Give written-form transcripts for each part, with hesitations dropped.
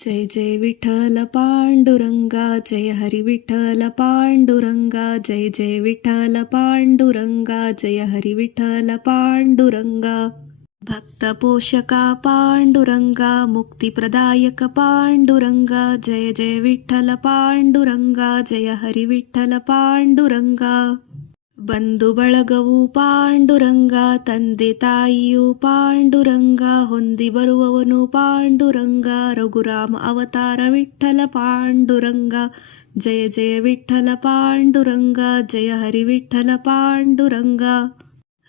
जय जय विठ्ठल पांडुरंगा, जय हरी विठ्ठल पांडुरंगा, जय जय विठ्ठल पांडुरंगा, जय हरी विठ्ठल पांडुरंगा. भक्त पोषका पांडुरंगा, मुक्तिप्रदायक पांडुरंगा, जय जय विठ्ठल पांडुरंगा, जय हरी विठ्ठल पांडुरंगा. ಬಂಧು ಬಳಗವು ಪಾಂಡುರಂಗ, ತಂದೆ ತಾಯಿಯು ಪಾಂಡುರಂಗ, ಹೊಂದಿ ಬರುವವನು ಪಾಂಡುರಂಗ, ರಘುರಾಮ ಅವತಾರ ವಿಠ್ಠಲ ಪಾಂಡುರಂಗ, ಜಯ ಜಯ ವಿಠ್ಠಲ ಪಾಂಡುರಂಗ, ಜಯ ಹರಿ ವಿಠ್ಠಲ ಪಾಂಡುರಂಗ.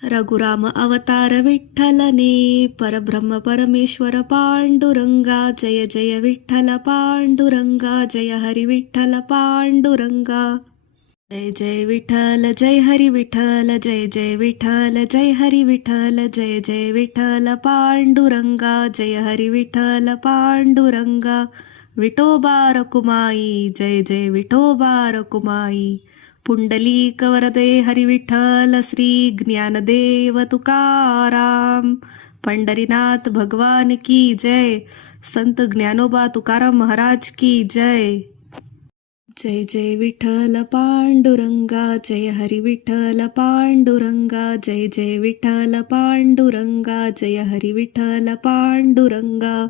ರಘುರಾಮ ಅವತಾರ ವಿಠ್ಠಲನೇ, ಪರಬ್ರಹ್ಮ ಪರಮೇಶ್ವರ ಪಾಂಡುರಂಗ, ಜಯ ಜಯ ವಿಠ್ಠಲ ಪಾಂಡುರಂಗ, ಜಯ ಹರಿ ವಿಠ್ಠಲ ಪಾಂಡುರಂಗ. जय जय विठ्ठल जय हरी विठ्ठल, जय जय विठ्ठल जय हरी विठ्ठल, जय जय विठ्ठल पांडुरंगा, जय हरी विठ्ठल पांडुरंगा. विठोबा रखुमाई, जय जय विठोबा रखुमाई. पुंडलिक वरदे हरी विठ्ठल, श्री ज्ञानदेव तुकाराम. पंढरीनाथ भगवान की जय. संत ज्ञानोबा तुकाराम महाराज की जय. जय जय विठ्ठल पांडुरंगा, जय हरी विठ्ठल पांडुरंगा, जय जय विठ्ठल पांडुरंगा, जय हरी विठ्ठल पांडुरंगा.